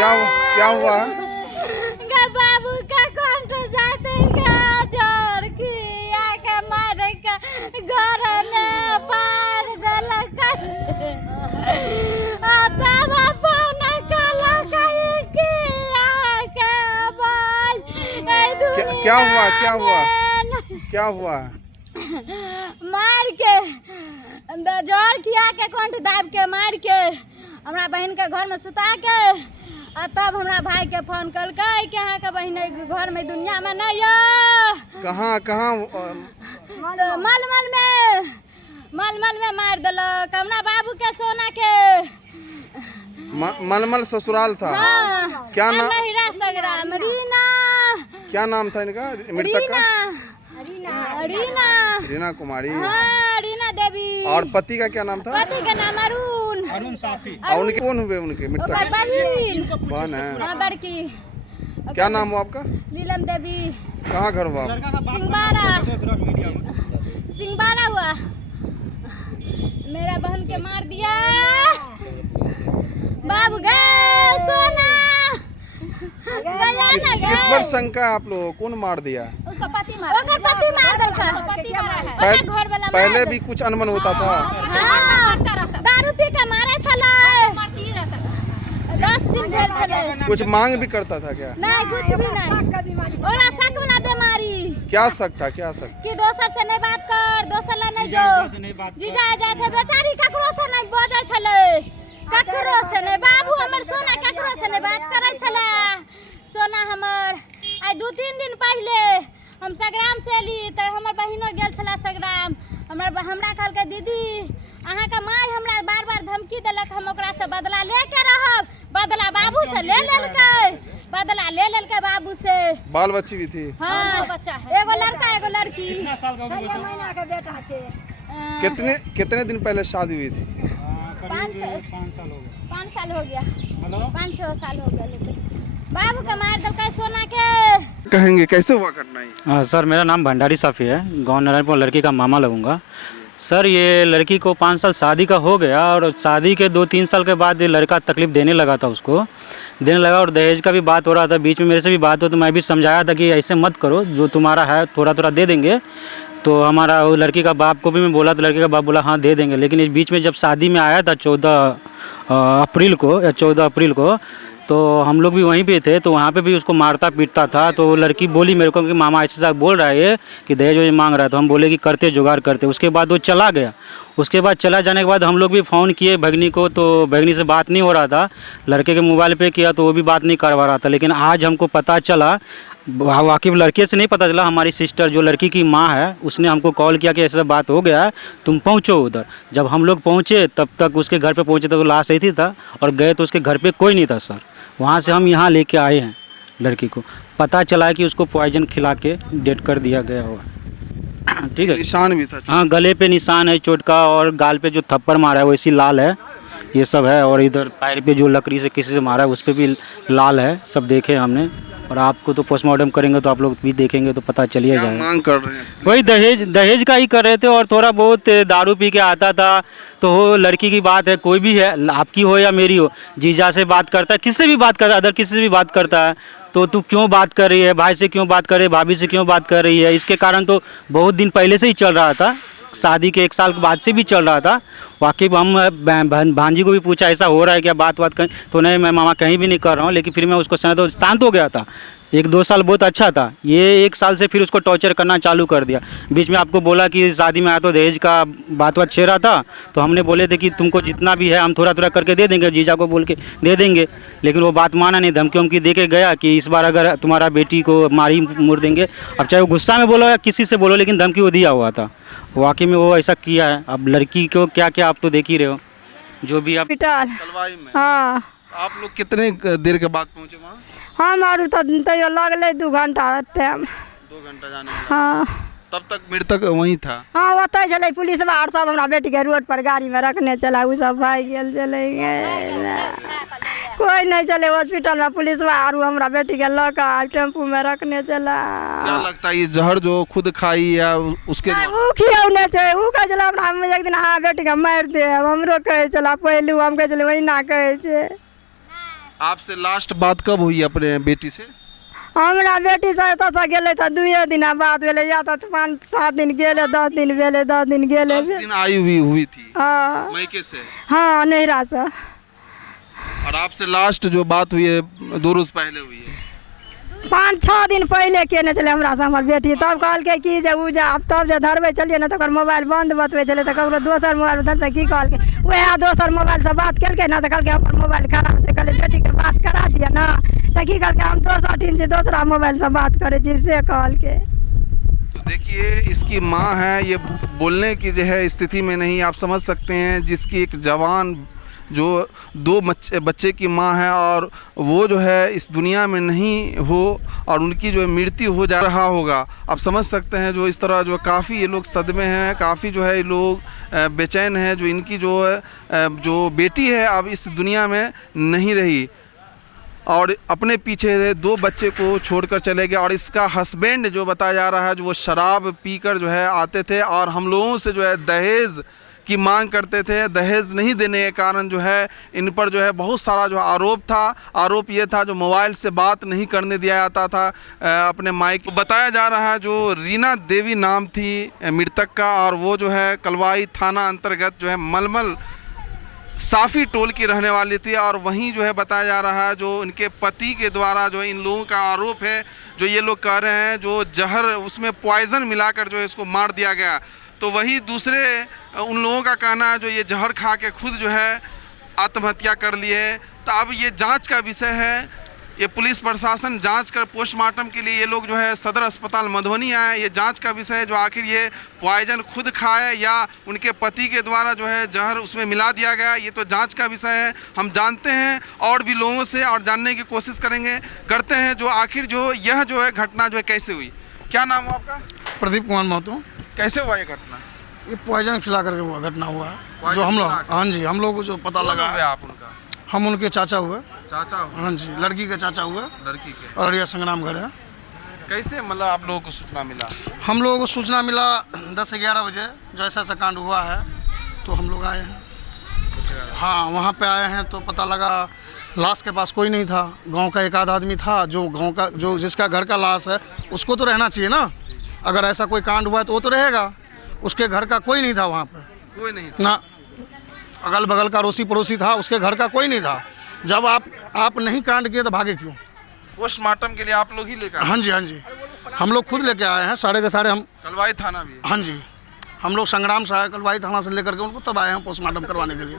क्या हुआ? बाबू का कंठ जाते जोर किया के मारे का घर में पार दलक तब अपन कला किया के बोल क्या हुआ? क्या हुआ? क्या हुआ? मार के जोर किया के कंठ दाब के मार के हमरा बहन के घर में सुता के तब हमरा भाई के फोन कलकै कि अहाँ के बहन घर में दुनिया में नहीं है। कहाँ मलमल में मार दिलक हमरा बाबू के सोना के। मलमल ससुराल था। हाँ, क्या नाम? हीरा संग्राम रीना। क्या नाम था इनका मृतक का? रीना कुमारी। हाँ, रीना देवी। और पति का क्या नाम था? पति का नाम अरुण साफी। और उनके कौन हुए उनके मृतक? बहन है। हाँ, बड़की। क्या नाम हुआ आपका? नीलम देवी। कहाँ घर हुआ? सिंहबारा हुआ। मेरा बहन के मार दिया बाबू गए सोना। किस पर शंका है आप लोग? कौन मार दिया? उसका पति मार दिलका। पहले भी कुछ अनबन होता था? हाँ, दारू पी के मारे छले 10 दिन भेल छले। कुछ मांग भी करता था क्या? नहीं, कुछ भी नहीं। और शक वाला बीमारी। क्या शक था? क्या शक? कि दोसर से नहीं बात कर, दोसर ला नहीं जो जीजा जैसे बेचारी ककरो से नहीं बोझे छले, ककरो से नहीं। बाबू हमर सोना ककरो से नहीं बात करे छले। सोना हमर आज 2-3 दिन पहले हम संग्राम से एली तो हमर बहिनो गेल छला संग्राम। हमरा कहलकै दीदी अहाँ के माय हमरा बार धमकी देलक, हम ओकरा से बदला लेके रहब। बदला बाबू से ले लेलकै बाबू से। बाल बच्ची भी थी? हाँ, बच्चा है, एगो लड़का एगो लड़की। महीना के बेटा छे। कितने दिन पहले शादी हुई थी? 5 साल हो गया। 5-6 साल हो गया। लेकिन बाबू का मार दलका सोना के। कहेंगे कैसे हुआ घटना? हाँ सर, मेरा नाम भंडारी साफ़ी है, गांव नारायणपुर। लड़की का मामा लगूंगा सर। ये लड़की को 5 साल शादी का हो गया और शादी के 2-3 साल के बाद ये लड़का तकलीफ़ देने लगा था, उसको देने लगा। और दहेज का भी बात हो रहा था, बीच में मेरे से भी बात हो तो मैं भी समझाया था कि ऐसे मत करो, जो तुम्हारा है थोड़ा दे देंगे। तो हमारा वो लड़की का बाप को भी मैं बोला तो लड़के का बाप बोला हाँ दे देंगे। लेकिन इस बीच में जब शादी में आया था 14 अप्रैल को तो हम लोग भी वहीं पे थे, तो वहाँ पे भी उसको मारता पीटता था। तो वो लड़की बोली मेरे को कि मामा ऐसे साथ बोल रहा है ये कि दहेज वहेज मांग रहा है। तो हम बोले कि करते जुगाड़ करते। उसके बाद वो चला गया। उसके बाद चला जाने के बाद हम लोग भी फ़ोन किए भगनी को, तो भगनी से बात नहीं हो रहा था। लड़के के मोबाइल पे किया तो वो भी बात नहीं करवा रहा था। लेकिन आज हमको पता चला, वाकिफ लड़के से नहीं पता चला, हमारी सिस्टर जो लड़की की माँ है उसने हमको कॉल किया कि ऐसा बात हो गया है, तुम पहुँचो उधर। जब हम लोग पहुँचे तब तक उसके घर पे पहुँचे तो लाश ऐसी था, और गए तो उसके घर पे कोई नहीं था सर। वहाँ से हम यहाँ लेके आए हैं लड़की को। पता चला है कि उसको पॉइजन खिला के डेड कर दिया गया होगा। ठीक है, निशान भी था? हाँ, गले पे निशान है चोट का, और गाल पे जो थप्पड़ मारा है वो इसी लाल है, ये सब है। और इधर पैर पे जो लकड़ी से किसी से मारा है उस पर भी लाल है, सब देखे हमने। और आपको तो पोस्टमार्टम करेंगे तो आप लोग भी देखेंगे तो पता चलिए जाएगा। मांग कर रहे हैं? वही दहेज का ही कर रहे थे, और थोड़ा बहुत दारू पी के आता था। तो वो लड़की की बात है, कोई भी है, आपकी हो या मेरी हो, जीजा से बात करता है, किससे भी बात करता है, अदर किसी से भी बात करता है। तो तू क्यों बात कर रही है, भाई से क्यों बात कर रही है, भाभी से क्यों बात कर रही है। इसके कारण तो बहुत दिन पहले से ही चल रहा था, शादी के 1 साल के बाद से भी चल रहा था। वाकई हम भांजी को भी पूछा ऐसा हो रहा है क्या, बात कहीं तो नहीं, मैं मामा कहीं भी नहीं कर रहा हूँ। लेकिन फिर मैं उसको शांत हो गया था। 1-2 साल बहुत अच्छा था, ये 1 साल से फिर उसको टॉर्चर करना चालू कर दिया। बीच में आपको बोला कि शादी में आया तो दहेज का बात छेड़ रहा था, तो हमने बोले थे कि तुमको जितना भी है हम थोड़ा करके दे देंगे, जीजा को बोल के दे देंगे। लेकिन वो बात माना नहीं, धमकी वमकी दे के गया कि इस बार अगर तुम्हारा बेटी को मारी मुड़ देंगे। अब चाहे वो गुस्सा में बोलो या किसी से बोलो, लेकिन धमकी वो दिया हुआ था। वाकई में वो ऐसा किया है। अब लड़की को क्या क्या आप तो देख ही रहे हो, जो भी आप। कलवाई में? हाँ। आप लोग कितने देर के बाद पहुँचे वहाँ? हमारू तो लगल 2 घंटा टाइम। 2 घंटा जाने में? हाँ। तब तक मृतक वहीं था? हाँ, ओतै चले पुलिस आर सब हमरा बेटी के रोड पर गाड़ी में रखने चला, उ सब भाग गेल चले कोई नहीं चले हॉस्पिटल में। पुलिस आरू हमरा बेटी के लगा टेम्पू में रखने चला। क्या लगता है ये जहर जो खुद खाई या उसके? उ खियौने छै, उ कहे चला हमरा एक दिन हाँ बेटी के मार दे, हमरो कहे चला पहलू, हम कहे चले वही ना कहे छे। आपसे लास्ट बात कब हुई अपने बेटी से? हमरा बेटी से एतऽ से गेले था 2 दिन बाद भेले, या तो 5-7 दिन गेले, 10 दिन भेले, 10 दिन गेले। 10 दिन आई हुई थी हाँ मायके से? हाँ नैहरा से। और आपसे लास्ट जो बात हुई है 2 रोज पहले हुई है? 5-6 दिन पहले केने चले हमरा से हमर बेटी, तब कहलकै कि जे उ जा आब तब जे धरबै चलिए ना तो मोबाइल बंद बतबै छलै, तो ककरो दोसर मोबाइल धरतै, की कहलकै वएह दोसर मोबाइल से बात केलकै ना, तो कहलकै हमर मोबाइल खराब छै, कहलिए बेटी के बात करा दिया ना, तो की कहलकै हम दोसर टीम से दूसरा मोबाइल से बात करे छी, से कहलकै। तो देखिए इसकी माँ है, ये बोलने की जो है स्थिति में नहीं, आप समझ सकते हैं, जिसकी एक जवान जो 2 बच्चे की माँ है और वो जो है इस दुनिया में नहीं हो और उनकी जो है मृत्यु हो जा रहा होगा। आप समझ सकते हैं जो इस तरह जो काफ़ी ये लोग सदमे हैं, काफ़ी जो है ये लोग बेचैन हैं, जो इनकी जो जो बेटी है अब इस दुनिया में नहीं रही और अपने पीछे 2 बच्चे को छोड़कर चले गए। और इसका हस्बैंड जो बताया जा रहा है जो वो शराब पीकर जो है आते थे और हम लोगों से जो है दहेज की मांग करते थे। दहेज नहीं देने के कारण जो है इन पर जो है बहुत सारा जो आरोप था। आरोप ये था जो मोबाइल से बात नहीं करने दिया जाता था अपने माइक। बताया जा रहा है जो रीना देवी नाम थी मृतक का और वो जो है कलवाई थाना अंतर्गत जो है मलमल साफ़ी टोल की रहने वाली थी। और वहीं जो है बताया जा रहा है जो इनके पति के द्वारा जो इन लोगों का आरोप है, जो ये लोग कह रहे हैं जो जहर उसमें पॉइज़न मिलाकर जो है इसको मार दिया गया। तो वही दूसरे उन लोगों का कहना है जो ये जहर खा के खुद जो है आत्महत्या कर लिए। तो अब ये जांच का विषय है, ये पुलिस प्रशासन जांच कर पोस्टमार्टम के लिए ये लोग जो है सदर अस्पताल मधुबनी आए। ये जांच का विषय है जो आखिर ये पॉइजन खुद खाए या उनके पति के द्वारा जो है जहर उसमें मिला दिया गया, ये तो जांच का विषय है। हम जानते हैं और भी लोगों से और जानने की कोशिश करते हैं जो आखिर जो यह जो है घटना जो है कैसे हुई। क्या नाम है आपका? प्रदीप कुमार महतो। कैसे हुआ ये घटना? ये पॉइजन खिला करके हुआ घटना हुआ है जो हम लोग, हाँ जी, हम लोग को जो पता लगा है। आप उनका? हम उनके चाचा हुए। चाचा? हाँ जी, लड़की के चाचा हुए, लड़की के। अररिया संग्राम घर है। कैसे मतलब आप लोगों को सूचना मिला? हम लोगों को सूचना मिला 10-11 बजे जो ऐसा कांड हुआ है, तो हम लोग आए हैं। हाँ, वहाँ पे आए हैं तो पता लगा लाश के पास कोई नहीं था। गांव का एक आध आदमी था जो गांव का जो जिसका घर का लाश है उसको तो रहना चाहिए ना। अगर ऐसा कोई कांड हुआ है तो वो तो रहेगा। उसके घर का कोई नहीं था वहाँ पे, कोई नहीं था। ना अगल बगल का अड़ोसी पड़ोसी था, उसके घर का कोई नहीं था। जब आप नहीं कांड किए तो भागे क्यों? पोस्टमार्टम के लिए आप लोग ही लेकर? हाँ जी, हाँ जी, हम लोग खुद लेके आए हैं सारे के सारे। हम कलवाई थाना भी? हाँ जी, हम लोग संग्राम से आए, कलवाई थाना से लेकर के उनको तब आए हैं पोस्टमार्टम करवाने के लिए।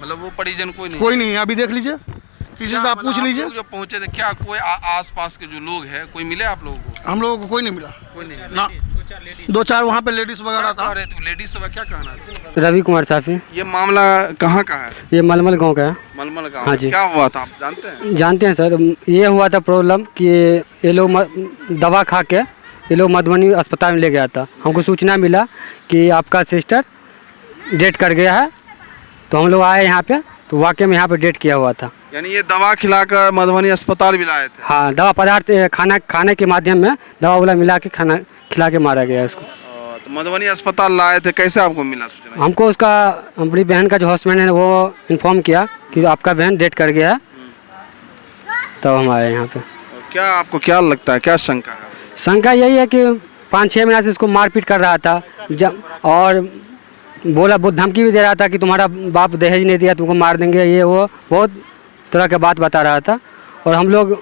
मतलब वो परिजन कोई नहीं? कोई नहीं, अभी देख लीजिए, किसी से आप पूछ लीजिए। जो पहुंचे थे क्या कोई आसपास के जो लोग हैं कोई मिले आप लोगों को? हम लोगों को कोई नहीं मिला। कोई नहीं ना, 2-4 वहाँ पे लेडीज वगैरह था। लेडीज का क्या कहना है? रवि कुमार साफी। ये मामला कहाँ का है? ये मलमल गांव का है। मलमल गांव? हाँ जी। क्या हुआ था आप जानते हैं? जानते हैं सर, ये हुआ था प्रॉब्लम कि ये लोग दवा खा के ये लोग मधुबनी अस्पताल में ले गया था। हमको सूचना मिला कि आपका सिस्टर डेट कर गया है, तो हम लोग आए यहाँ पे, तो वाकई में यहाँ पे डेट किया हुआ था। यानी ये दवा खिलाकर मधुबनी अस्पताल भी लाए थे? हाँ, दवा पदार्थ खाने के माध्यम में दवा वाला मिला के खाना खिला के मारा गया इसको। तो मधुबनी अस्पताल लाए थे, कैसे आपको मिला सूचना? हमको उसका अपनी बहन का जो हस्बैंड है वो इन्फॉर्म किया कि आपका बहन डेट कर गया है, तब हम आए यहाँ पे। क्या आपको क्या लगता है, क्या शंका है? शंका यही है कि 5-6 महीने से इसको मारपीट कर रहा था और बोला, बहुत धमकी भी दे रहा था कि तुम्हारा बाप दहेज नहीं दिया तुमको मार देंगे, ये वो बहुत तरह के बात बता रहा था। और हम लोग,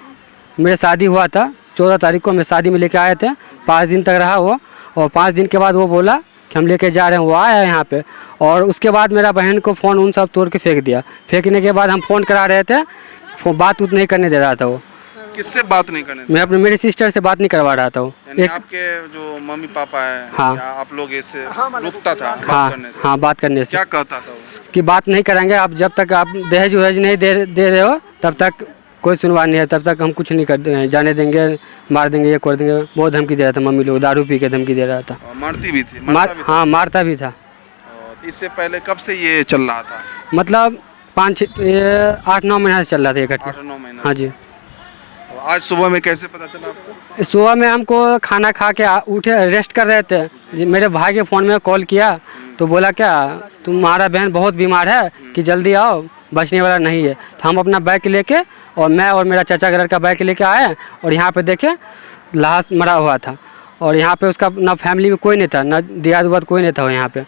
मेरे शादी हुआ था 14 तारीख को, मैं शादी में लेके आए थे, 5 दिन तक रहा वो, और 5 दिन के बाद वो बोला कि हम लेके जा रहे हैं। वो आया यहाँ पे और उसके बाद मेरा बहन को फ़ोन उन सब तोड़ के फेंक दिया। फेंकने के बाद हम फ़ोन करा रहे थे, बात उत नहीं करने दे रहा था वो। किससे बात नहीं करने? मैं मेरी सिस्टर से बात नहीं करवा रहा था वो। एक आपके जो मम्मी पापा है, हाँ, या आप लोग ऐसे रुकता था बात हाँ करने से? हाँ, बात करने से। क्या कहता था वो? कि बात नहीं करेंगे आप, जब तक आप दहेज वहेज नहीं दे रहे हो तब तक कोई सुनवाई नहीं है, तब तक हम कुछ नहीं कर जाने देंगे, मार देंगे, ये कर देंगे। बहुत धमकी दे रहा था मम्मी लोग, दारू पी के धमकी दे रहा था। मारती भी थी? हाँ, मारता भी था। इससे पहले कब से ये चल रहा था? मतलब 8-9 महीना से चल रहा था ये घटना। 8-9 महीना? हाँ जी। आज सुबह में कैसे पता चला आपको? सुबह में हमको खाना खा के उठे, रेस्ट कर रहे थे, मेरे भाई के फ़ोन में कॉल किया तो बोला क्या तुम्हारा बहन बहुत बीमार है कि जल्दी आओ, बचने वाला नहीं है। तो हम अपना बाइक लेके और मैं और मेरा चाचा का लड़का बाइक लेके आए और यहाँ पे देखे लाश मरा हुआ था और यहाँ पे उसका ना फैमिली में कोई नहीं था, ना दियाद वाद कोई नहीं था यहाँ पे।